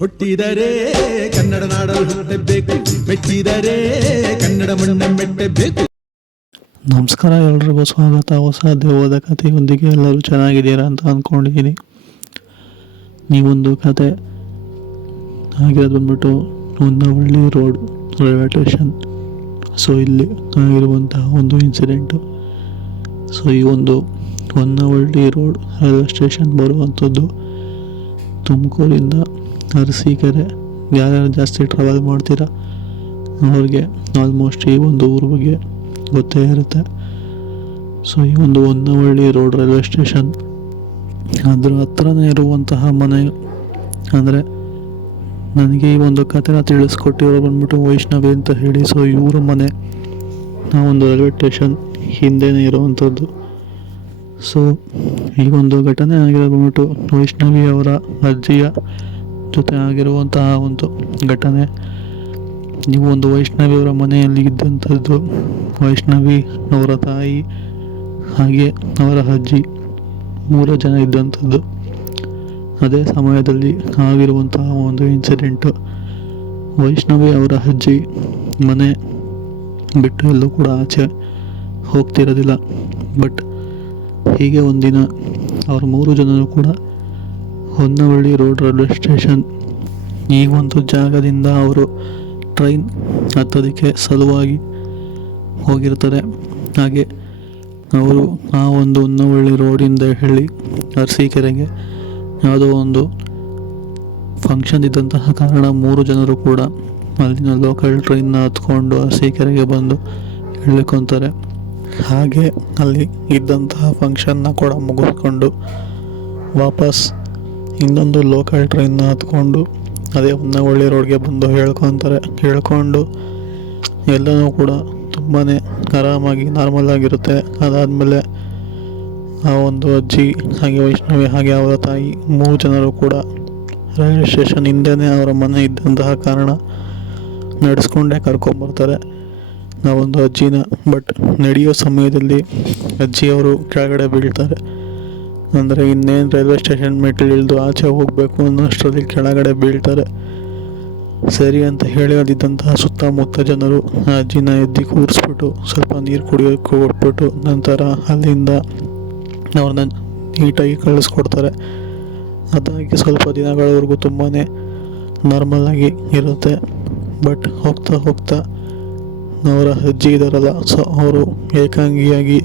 ಹುಟ್ಟಿದರೆ ಕನ್ನಡ ನಾಡಲು ಹುಟ್ಟಬೇಕು, ಮೆಟ್ಟಿದರೆ ಕನ್ನಡ ಮಣ್ಣ ಮೆಟ್ಟಬೇಕು. ನಮಸ್ಕಾರ, ಎಲ್ರಿಗೂ ಸ್ವಾಗತ. ಹೊಸ ದೆವ್ವದ ಕಥೆಯೊಂದಿಗೆ ಎಲ್ಲರೂ ಚೆನ್ನಾಗಿದ್ದೀರಾ ಅಂತ ಅಂದ್ಕೊಂಡಿದ್ದೀನಿ. ನೀವೊಂದು ಕತೆ ಆಗಿರೋದು ಬಂದ್ಬಿಟ್ಟು Honnavalli road railway station. So ಇಲ್ಲಿ ಆಗಿರುವಂತಹ ಒಂದು ಇನ್ಸಿಡೆಂಟು. ಸೊ ಈ ಒಂದು ಹೊನ್ನವಳ್ಳಿ ರೋಡ್ ರೈಲ್ವೆ ಸ್ಟೇಷನ್ ಬರುವಂಥದ್ದು ತುಮಕೂರಿಂದ ಅರಸೀಕೆರೆ. ಯಾರ್ಯಾರು ಜಾಸ್ತಿ ಟ್ರಾವೆಲ್ ಮಾಡ್ತೀರಾ ಅವ್ರಿಗೆ ಆಲ್ಮೋಸ್ಟ್ ಈ ಒಂದು ಊರ ಬಗ್ಗೆ ಗೊತ್ತೇ ಇರುತ್ತೆ. ಸೊ ಈ ಒಂದು ಹೊನ್ನವಳ್ಳಿ ರೋಡ್ ರೈಲ್ವೆ ಸ್ಟೇಷನ್ ಅದ್ರ ಹತ್ರನೇ ಇರುವಂತಹ ಮನೆ ಅಂದರೆ ನನಗೆ ಈ ಒಂದು ಕಥೆನ ತಿಳಿಸ್ಕೊಟ್ಟಿರೋ ಬಂದ್ಬಿಟ್ಟು ವೈಷ್ಣವಿ ಅಂತ ಹೇಳಿ. ಸೊ ಇವ್ರ ಮನೆ ಆ ಒಂದು ರೈಲ್ವೆ ಸ್ಟೇಷನ್ ಹಿಂದೆನೇ ಇರುವಂಥದ್ದು. ಸೊ ಈ ಒಂದು ಘಟನೆ ಆಗಿರೋದು ಬಂದ್ಬಿಟ್ಟು ವೈಷ್ಣವಿ ಅವರ ಅಜ್ಜಿಯ ಜೊತೆ ಆಗಿರುವಂತಹ ಒಂದು ಘಟನೆ. ನೀವು ಒಂದು ವೈಷ್ಣವಿ ಅವರ ಮನೆಯಲ್ಲಿ ಇದ್ದಂಥದ್ದು. ವೈಷ್ಣವಿ ಅವರ ತಾಯಿ ಹಾಗೆ ಅವರ ಅಜ್ಜಿ 3 ಜನ ಇದ್ದಂಥದ್ದು. ಅದೇ ಸಮಯದಲ್ಲಿ ಆಗಿರುವಂತಹ ಒಂದು ಇನ್ಸಿಡೆಂಟು. ವೈಷ್ಣವಿ ಅವರ ಅಜ್ಜಿ ಮನೆ ಬಿಟ್ಟು ಎಲ್ಲೂ ಕೂಡ ಆಚೆ ಹೋಗ್ತಿರೋದಿಲ್ಲ. ಬಟ್ ಹೀಗೆ ಒಂದಿನ ಅವ್ರ 3 ಜನರು ಕೂಡ ಹೊನ್ನವಳ್ಳಿ ರೋಡ್ ರೈಲ್ವೆ ಸ್ಟೇಷನ್ ಈ ಒಂದು ಜಾಗದಿಂದ ಅವರು ಟ್ರೈನ್ ಹತ್ತೋದಕ್ಕೆ ಸಲುವಾಗಿ ಹೋಗಿರ್ತಾರೆ. ಹಾಗೆ ಅವರು ಆ ಒಂದು ಹೊನ್ನವಳ್ಳಿ ರೋಡಿಂದ ಹೇಳಿ ಅರಸೀಕೆರೆಗೆ ಯಾವುದೋ ಒಂದು ಫಂಕ್ಷನ್ ಇದ್ದಂತಹ ಕಾರಣ 3 ಜನರು ಕೂಡ ಅಲ್ಲಿನ ಲೋಕಲ್ ಟ್ರೈನ್ನ ಹತ್ಕೊಂಡು ಅರಸೀಕೆರೆಗೆ ಬಂದು ಇಳ್ಕೊಂತಾರೆ. ಹಾಗೆ ಅಲ್ಲಿ ಇದ್ದಂತಹ ಫಂಕ್ಷನ್ನ ಕೂಡ ಮುಗಿಸ್ಕೊಂಡು ವಾಪಸ್ ಇನ್ನೊಂದು ಲೋಕಲ್ ಟ್ರೈನ್ನ ಹತ್ಕೊಂಡು ಅದೇ ಹೊನ್ನವಳ್ಳಿ ರೋಡ್ಗೆ ಬಂದು ಹೇಳ್ಕೊಂಡು ಎಲ್ಲನೂ ಕೂಡ ತುಂಬಾ ಆರಾಮಾಗಿ ನಾರ್ಮಲ್ ಆಗಿರುತ್ತೆ. ಅದಾದಮೇಲೆ ಆ ಒಂದು ಅಜ್ಜಿ ಹಾಗೆ ವೈಷ್ಣವಿ ಹಾಗೆ ಅವರ ತಾಯಿ 3 ಜನರು ಕೂಡ ರೈಲ್ವೆ ಸ್ಟೇಷನ್ ಹಿಂದೆನೇ ಅವರ ಮನೆ ಇದ್ದಂತಹ ಕಾರಣ ನಡೆಸ್ಕೊಂಡೇ ಕರ್ಕೊಂಬರ್ತಾರೆ ಆ ಒಂದು ಅಜ್ಜಿನ. ಬಟ್ ನಡೆಯೋ ಸಮಯದಲ್ಲಿ ಅಜ್ಜಿಯವರು ಕೆಳಗಡೆ ಬೀಳ್ತಾರೆ. ಅಂದರೆ ಇನ್ನೇನು ರೈಲ್ವೆ ಸ್ಟೇಷನ್ ಮೆಟ್ಟಿಲು ಇಳಿದು ಆಚೆ ಹೋಗಬೇಕು ಅನ್ನೋಷ್ಟರಲ್ಲಿ ಕೆಳಗಡೆ ಬೀಳ್ತಾರೆ. ಸರಿ ಅಂತ ಹೇಳಿ ಅಲ್ಲಿದ್ದಂತಹ ಸುತ್ತಮುತ್ತ ಜನರು ಆ ಅಜ್ಜಿನ ಎದ್ದು ಕೂರಿಸ್ಬಿಟ್ಟು ಸ್ವಲ್ಪ ನೀರು ಕುಡಿಯೋಕ್ಕೆ ಕೊಟ್ಬಿಟ್ಟು ನಂತರ ಅಲ್ಲಿಂದ ಅವ್ರನ್ನ ನೀಟಾಗಿ ಕಳಿಸ್ಕೊಡ್ತಾರೆ. ಅದಾಗಿ ಸ್ವಲ್ಪ ದಿನಗಳವರೆಗೂ ತುಂಬಾ ನಾರ್ಮಲಾಗಿ ಇರುತ್ತೆ. ಬಟ್ ಹೋಗ್ತಾ ಅವರ ಅಜ್ಜಿ ಇದ್ದಾರಲ್ಲ, ಸೊ ಅವರು ಏಕಾಂಗಿಯಾಗಿ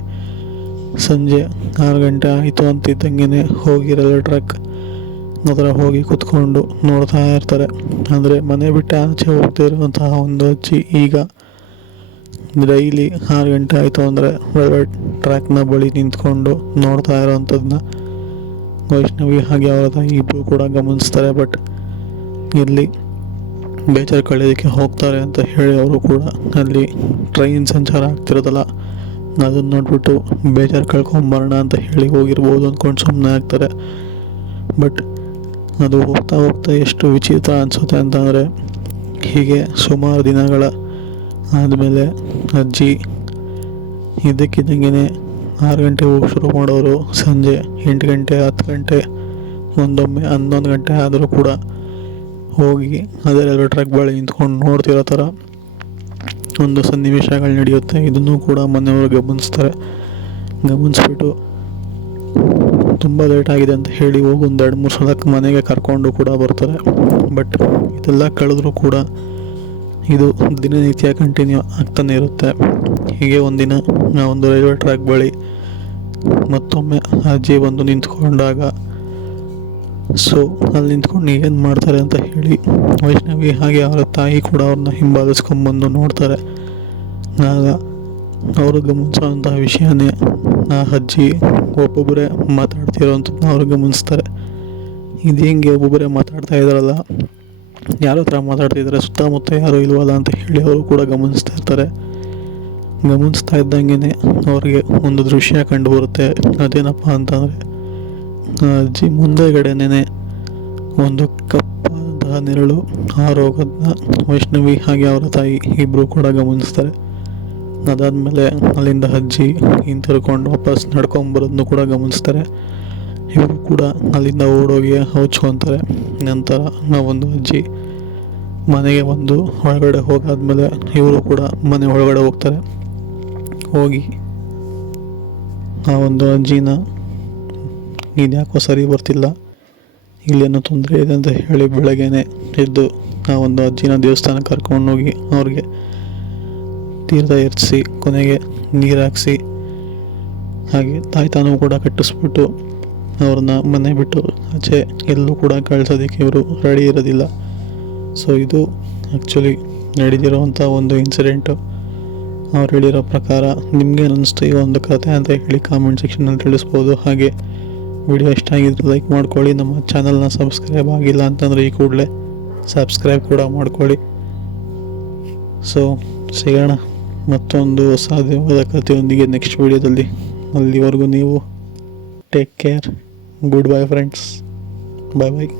ಸಂಜೆ 6 ಗಂಟೆ ಆಯಿತು ಅಂತಿದ್ದಂಗೆ ಹೋಗಿ ರೈಲ್ವೆ ಟ್ರ್ಯಾಕ್ ಹತ್ರ ಹೋಗಿ ಕೂತ್ಕೊಂಡು ನೋಡ್ತಾ ಇರ್ತಾರೆ. ಅಂದರೆ ಮನೆ ಬಿಟ್ಟು ಆಚೆ ಹೋಗ್ತಿರುವಂತಹ ಒಂದು ಅಜ್ಜಿ ಈಗ ಡೈಲಿ 6 ಗಂಟೆ ಆಯಿತು ಅಂದರೆ ರೈಲ್ವೆ ಟ್ರ್ಯಾಕ್ನ ಬಳಿ ನಿಂತ್ಕೊಂಡು ನೋಡ್ತಾ ಇರೋವಂಥದ್ದನ್ನ ವೈಷ್ಣವಿ ಹಾಗೆ ಅವರ ತಾಯಿ ಇಬ್ಬರು ಕೂಡ ಗಮನಿಸ್ತಾರೆ. ಬಟ್ ಇಲ್ಲಿ ಬೇಜಾರು ಕಳೆಯೋದಕ್ಕೆ ಹೋಗ್ತಾರೆ ಅಂತ ಹೇಳಿ ಅವರು ಕೂಡ ಅಲ್ಲಿ ಟ್ರೈನ್ ಸಂಚಾರ ಆಗ್ತಿರೋದಲ್ಲ ಅದನ್ನು ನೋಡ್ಬಿಟ್ಟು ಬೇಜಾರು ಕಳ್ಕೊಂಬರೋಣ ಅಂತ ಹೇಳಿ ಹೋಗಿರ್ಬೋದು ಅಂದ್ಕೊಂಡು ಸುಮ್ಮನೆ ಆಗ್ತಾರೆ. ಬಟ್ ಅದು ಹೋಗ್ತಾ ಎಷ್ಟು ವಿಚಿತ್ರ ಅನಿಸುತ್ತೆ ಅಂತಂದರೆ, ಹೀಗೆ ಸುಮಾರು ದಿನಗಳ ಆದಮೇಲೆ ಅಜ್ಜಿ ಇದ್ದಕ್ಕಿದ್ದಂಗೆ 6 ಗಂಟೆ ಹೋಗಿ ಶುರು ಮಾಡೋರು ಸಂಜೆ 8 ಗಂಟೆ 10 ಗಂಟೆ ಒಂದೊಮ್ಮೆ 11 ಗಂಟೆ ಆದರೂ ಕೂಡ ಹೋಗಿ ಅದೇ ರೈಲ್ವೆ ಟ್ರ್ಯಾಕ್ ಬಳಿ ನಿಂತ್ಕೊಂಡು ನೋಡ್ತಿರೋ ಥರ ಒಂದು ಸನ್ನಿವೇಶಗಳು ನಡೆಯುತ್ತೆ. ಇದನ್ನು ಕೂಡ ಮನೆಯವರು ಗಮನಿಸ್ಬಿಟ್ಟು ತುಂಬ ಲೇಟ್ ಆಗಿದೆ ಅಂತ ಹೇಳಿ ಹೋಗಿ ಒಂದು 2-3 ಸಲ ಮನೆಗೆ ಕರ್ಕೊಂಡು ಕೂಡ ಬರ್ತಾರೆ. ಬಟ್ ಇದೆಲ್ಲ ಕಳೆದ್ರೂ ಕೂಡ ಇದು ದಿನನಿತ್ಯ ಕಂಟಿನ್ಯೂ ಆಗ್ತಾನೆ ಇರುತ್ತೆ. ಹೀಗೆ ಒಂದಿನ ಒಂದು ರೈಲ್ವೆ ಟ್ರ್ಯಾಕ್ ಬಳಿ ಮತ್ತೊಮ್ಮೆ ಅಜ್ಜಿ ಬಂದು ನಿಂತ್ಕೊಂಡಾಗ ಸೊ ಅಲ್ಲಿ ನಿಂತ್ಕೊಂಡು ಏನು ಮಾಡ್ತಾರೆ ಅಂತ ಹೇಳಿ ವೈಷ್ಣವಿ ಹಾಗೆ ಅವರ ತಾಯಿ ಕೂಡ ಅವ್ರನ್ನ ಹಿಂಬಾಲಿಸ್ಕೊಂಡ್ಬಂದು ನೋಡ್ತಾರೆ. ಆಗ ಅವರು ಗಮನಿಸೋಂತಹ ವಿಷಯನೇ ಆ ಅಜ್ಜಿ ಒಬ್ಬೊಬ್ಬರೇ ಮಾತಾಡ್ತಿರೋಂಥದ್ದನ್ನ ಅವರು ಗಮನಿಸ್ತಾರೆ. ಇದು ಹೆಂಗೆ ಒಬ್ಬೊಬ್ಬರೇ ಮಾತಾಡ್ತಾ ಇದ್ದಾರಲ್ಲ, ಯಾರೋ ಥರ ಮಾತಾಡ್ತಿದ್ದಾರೆ, ಸುತ್ತಮುತ್ತ ಯಾರೂ ಇಲ್ವಲ್ಲ ಅಂತ ಹೇಳಿ ಅವರು ಕೂಡ ಗಮನಿಸ್ತಾ ಇದ್ದಂಗೆ ಅವ್ರಿಗೆ ಒಂದು ದೃಶ್ಯ ಕಂಡು ಬರುತ್ತೆ. ಅದೇನಪ್ಪ ಅಂತಂದರೆ ಅಜ್ಜಿ ಮುಂದೆಗಡೆನೇ ಒಂದು ಕಪ್ಪಾದಂತಹ ನೆರಳು ಹಾರೋಗೋದನ್ನ ವೈಷ್ಣವಿ ಹಾಗೆ ಅವರ ತಾಯಿ ಇಬ್ಬರು ಕೂಡ ಗಮನಿಸ್ತಾರೆ. ಅದಾದಮೇಲೆ ಅಲ್ಲಿಂದ ಅಜ್ಜಿ ಹಿಂತಿರ್ಕೊಂಡು ವಾಪಸ್ ನಡ್ಕೊಂಬರೋದನ್ನು ಕೂಡ ಗಮನಿಸ್ತಾರೆ. ಇವರು ಕೂಡ ಅಲ್ಲಿಂದ ಓಡೋಗಿ ಹೌಚ್ಕೊತಾರೆ. ನಂತರ ನಾವೊಂದು ಅಜ್ಜಿ ಮನೆಗೆ ಬಂದು ಒಳಗಡೆ ಹೋಗಾದ್ಮೇಲೆ ಇವರು ಕೂಡ ಮನೆ ಒಳಗಡೆ ಹೋಗ್ತಾರೆ. ಹೋಗಿ ಆ ಒಂದು ಅಜ್ಜಿನ ನೀನು ಯಾಕೋ ಸರಿ ಬರ್ತಿಲ್ಲ, ಇಲ್ಲೇನೋ ತೊಂದರೆ ಇದೆ ಅಂತ ಹೇಳಿ ಬೆಳಗ್ಗೆನೆ ಎದ್ದು ಆ ಒಂದು ಅಜ್ಜಿನ ದೇವಸ್ಥಾನಕ್ಕೆ ಕರ್ಕೊಂಡೋಗಿ ಅವ್ರಿಗೆ ತೀರ್ಥ ಎರಚಿಸಿ ಕೊನೆಗೆ ನೀರು ಹಾಕಿಸಿ ಹಾಗೆ ತಾಯ್ತಾನೂ ಕೂಡ ಕಟ್ಟಿಸ್ಬಿಟ್ಟು ಅವ್ರನ್ನ ಮನೆ ಬಿಟ್ಟು ಆಚೆ ಎಲ್ಲೂ ಕೂಡ ಕಳ್ಸೋದಕ್ಕೆ ಇವರು ರೆಡಿ ಇರೋದಿಲ್ಲ. ಸೊ ಇದು ಆ್ಯಕ್ಚುಲಿ ನಡೆದಿರೋವಂಥ ಒಂದು ಇನ್ಸಿಡೆಂಟು. ಅವ್ರು ಹೇಳಿರೋ ಪ್ರಕಾರ ನಿಮ್ಗೇನು ಅನ್ನಿಸ್ತು ಈ ಒಂದು ಕತೆ ಅಂತ ಹೇಳಿ ಕಾಮೆಂಟ್ ಸೆಕ್ಷನಲ್ಲಿ ತಿಳಿಸ್ಬೋದು. ಹಾಗೆ ವಿಡಿಯೋ ಇಷ್ಟ ಆಗಿದ್ರೆ ಲೈಕ್ ಮಾಡ್ಕೊಳ್ಳಿ. ನಮ್ಮ ಚಾನಲ್ನ ಸಬ್ಸ್ಕ್ರೈಬ್ ಆಗಿಲ್ಲ ಅಂತಂದರೆ ಈ ಕೂಡಲೇ ಸಬ್ಸ್ಕ್ರೈಬ್ ಕೂಡ ಮಾಡ್ಕೊಳ್ಳಿ. ಸೊ ಸಿಗೋಣ ಮತ್ತೊಂದು ಸಾಧ್ಯವಾದ ಕಥೆಯೊಂದಿಗೆ ನೆಕ್ಸ್ಟ್ ವಿಡಿಯೋದಲ್ಲಿ. ಅಲ್ಲಿವರೆಗೂ ನೀವು take care. Good bye friends. Bye ಬಾಯ್.